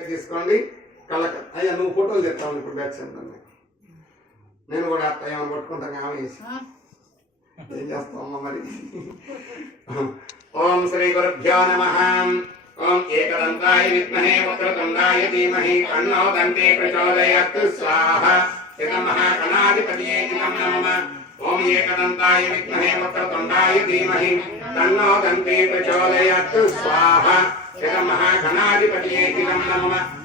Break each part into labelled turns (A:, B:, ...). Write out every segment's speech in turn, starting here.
A: ఇంకా తీసుకోండి. కళ్ళక అయ్యా నువ్వు ఫోటోలు తెస్తావు ఇప్పుడు బ్యాక్ సెంటర్ నేను కూడా అత్త ఏమైనా పట్టుకుంటాను ఆమె వేసి. ఏం చేస్తామమ్మా మరి? ఓం శ్రీ గురుభ్యో నమ. ఓం ఏకదంతాయ విద్మహే వక్రతుండాయ ధీమహి తన్నో దంతే ప్రచోదయత్ స్వాహ. ఇదం మహాగణాధిపతియే ఇదం నమ. ఓం ఏకదంతాయ విద్మహే వక్రతుండాయ ధీమహి తన్నో దంతే ప్రచోదయత్ స్వాహ. జగమహ గణాధిపతి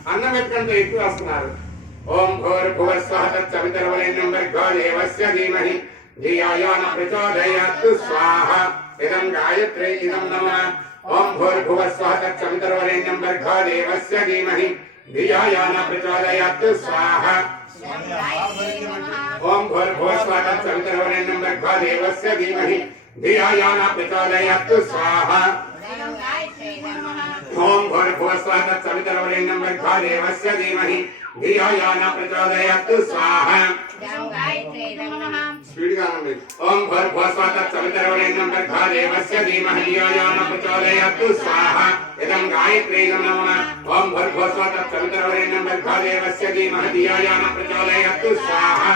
A: అన్నం ఎక్కడంతో ఎక్కువ వస్తున్నారు ఓం ఘోర్ భువ స్వాహతరవరేణ్యం వర్గో దేవస్య ధీమహి. ధియాయో న ప్రచోదయాత్తు స్వాహ. ఇదం గాయత్రే ఇదం నమ. ఓం ఘోర్ భువ స్వాహతరవరేణ్యం వర్గో దేవస్య ధీమహి. ధియాయో న ప్రచోదయాత్తు స్వాహ. ఓం ఘోర్ భువ స్వాహతరవరేణ్యం వర్గో దేవస్య ధీమహి. ధియాయో న ప్రచోదయాత్తు స్వాహ. ओम भूर्भुवस्वः तत्सवितरवरेण्यं भर्गोदेवस्य धीमहि धियो यो ओम भूर्भुवस्वः तत्सवितरवरेण्यं भर्गोदेवस्य धीमहि धियो यो न प्रचोदयात् स्वाहा ओम भूर्भुवस्वः तत्सवितरवरेण्यं भर्गोदेवस्य धीमहि धियो यो न प्रचोदयात् स्वाहा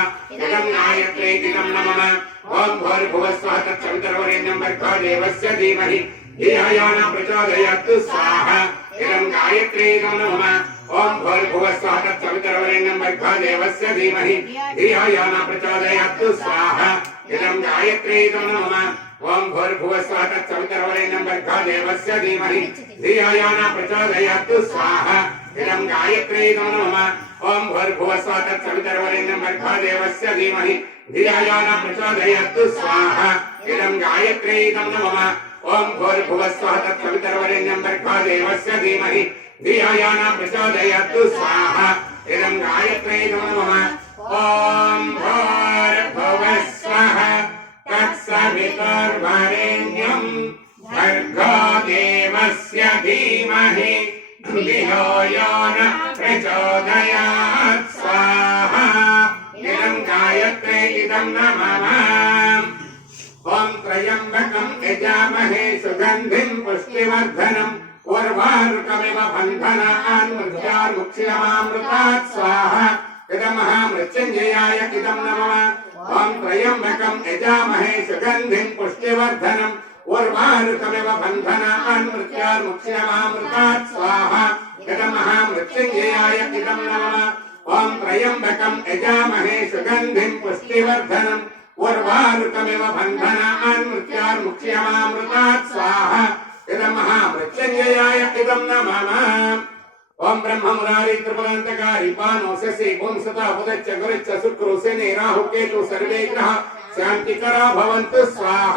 A: ओम भूर्भुवस्वः तत्सवितरवरेण्यं भर्गोदेवस्य धीमहि। हीयायान प्रचोदयत्, स्वाहा। इदं गायत्री नमः। ओम भूर्भुवः स्वः तत्सवितरवरेण्यं भर्गदेवस्य धीमहि। हीयायान प्रचोदयत्, स्वाहा। इदं गायत्री नमः। ओम भूर्भुवः स्वः तत्सवितरवरेण्यं भर्गदेवस्य धीमहि। हीयायान प्रचोदयत्, स्वाहा। इदं गायत्री नमः। ओम भूर्भुवः स्वः तत्सवितरवरेण्यं भर्गदेवस्य धीमहि। धियायान प्रचोदयत्, स्वाहा। इदं गायत्री नमः। ओम भूर्भुवस्वः तत्सवितर्वरेण्यम् भर्गोदेवस्य धीमहि। धियाया न प्रचोदयतु स्वाहा। इदम् गायत्रे नमः ॐ भूर्भुवस्वः तत्सवितर्वरेण्यम् भर्गोदेवस्य धीमहि। धियो यो न प्रचोदयात् स्वाहा। इदम् गायत्रे इदम् नमः। त्र्यम्बकम् यजामहे सुगन्धिम् पुष्टिवर्धनम् उर्वारुकमिव बन्धनान् मृत्यार्मुक्षिणमामृतात् स्वाहा। इदमः मृत्युञ्जयाय इदम् नमः। त्वम् त्र्यम्बकम् यजामहे सुगन्धिम् पुष्टिवर्धनम् उर्वारुकमिव बन्धनान् मृत्यार्मुक्षिणमामृतात् स्वाहा। इदमः मृत्युञ्जयाय इदम् नमः। त्वम् त्र्यम्बकम् यजामहे सुगन्धिम् पुष्टिवर्धनम् నమః ఓం త్రయంబకం యజామహే సుగంధిం పుష్టివర్ధనం ఉర్వారుకమివ బంధనాన్ మృత్యార్ముక్ష్యమామృతాత్ స్వాహ ఇదం మహామృత్యుంజయాయ ఇదం నమః ఓం బ్రహ్మ మురారి త్రిపురాంతకారి పానో శశి ఓం సదా ఉదచ్చ గురిచ్చ శుక్రు శని రాహు కేతు సర్వే గ్రహ శాంతికరా భవంతు స్వాహ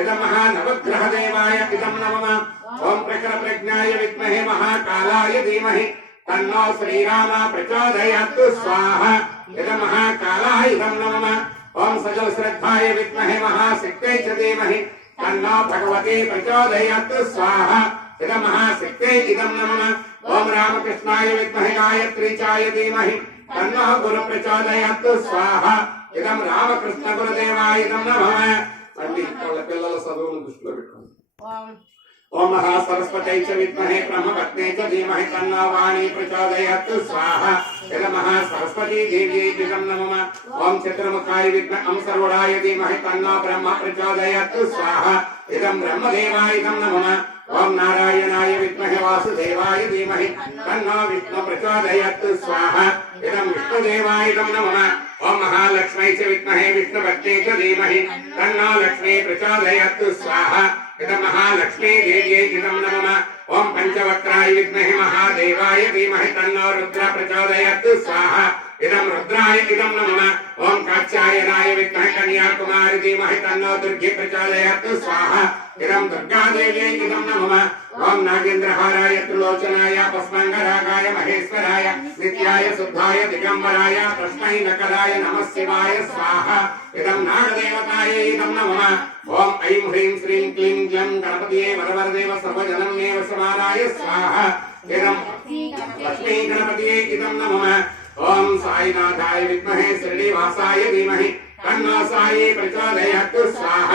A: ఇదం మహా నవగ్రహ దేవాయ ఇదం నమః ఓం ప్రకర ప్రజ్ఞాయ విద్మహే మహాకాలాయ ధీమహి తన్నో శ్రీరామ ప్రచోదయాత్ స్వాహ ఇదం మహాకాలాయ ఇదం నమః ఓం సజల శ్రద్ధాయ విద్మహే మహాశక్తై చ ధీమహి తన్నో భగవతే ప్రచోదయాత్ స్వాహ ఇదం మహాశక్తై ఇదం నమః ఓం రామకృష్ణాయ విద్మహే గాయత్రీ చాయ ధీమహి తన్నో గురు ప్రచోదయాత్ స్వాహ ఇదం రామకృష్ణ గురుదేవాయ ఇదం నమః మళ్ళీ వాళ్ళ పిల్లల చదువును దృష్టిలో పెట్టుకోండి ఓం మహా సరస్వతై చ విద్మహే బ్రహ్మపత్నే చ ధీమహి తన్నో వాణీ ప్రచోదయత్ స్వాహ. ఇద మహా సరస్వతీ దేవ్యై ఇదం నమః. ఓం చతుర్ముఖాయ విద్మ అం సర్వడాయ ధీమహి తన్నో బ్రహ్మ ప్రచోదయత్ స్వాహ. ఇదం బ్రహ్మదేవాయ ఇదం నమః. ఓం నారాయణాయ విద్మహే వాసుదేవాయ ధీమహి. తన్నో విష్ణు ప్రచోదయత్ స్వాహ. ఇదం విష్ణుదేవాయ ఇదం నమః. ఓం మహాలక్ష్మై చ విద్మహే విష్ణుపత్నే చ ధీమహి. తన్నో లక్ష్మీ ప్రచోదయత్ స్వాహ. ఇదం మహాలక్ష్మీ దేవ్యే ఇదం నమః. ఓం పంచవక్రాయ విద్మహే మహాదేవాయ ధీమహి. తన్నో రుద్ర ప్రచోదయత్ స్వాహ. इदम रुद्राय, इदं नमः। राय कात्यायनाय कन्या कुमारी धीमहि तन्नो दुर्गे प्रचोदयात्। स्वाहा। इदम इदं दुर्गादेव्यै, इदं नमः। नागेन्द्र नागेन्द्रहाराय, त्रिलोचनाय पस्माङ्गरागाय महेश्वराय, नित्याय, शुद्धाय, दिगम्बराय तस्मै नकराय नमः शिवाय, स्वाहा। इदं नागदेवताय, इदं नमः। ओम ऐं ह्रीं श्रीं क्लीं ग्लं गणपतये, वरवरदेव सर्वजनं मे स्वाहा। इदम लक्ष्मी गणपतये इदं नमः। ओम साई नाथाय विद्महे श्रीनिवासाय धीमहि। तन्नासाय प्रचोदयात् स्वाह।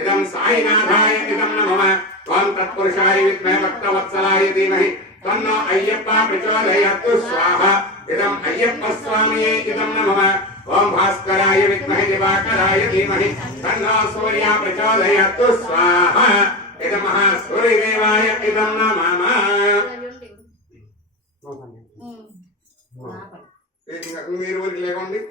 A: इदं साई नाथाय इदं नमः। ओम तत्पुरुषाय विद्महे भक्तवत्सलाय धीमहि। तन्नो अय्यप्पा प्रचोदयात् स्वाह। इदं अय्यप्प स्वामी इदं नमः। ओम भास्कराय विद्महे दिवाकराय धीमहि। तन्नो सूर्य प्रचोदयात् स्वाह। మీరు ఊరికి లేకోండి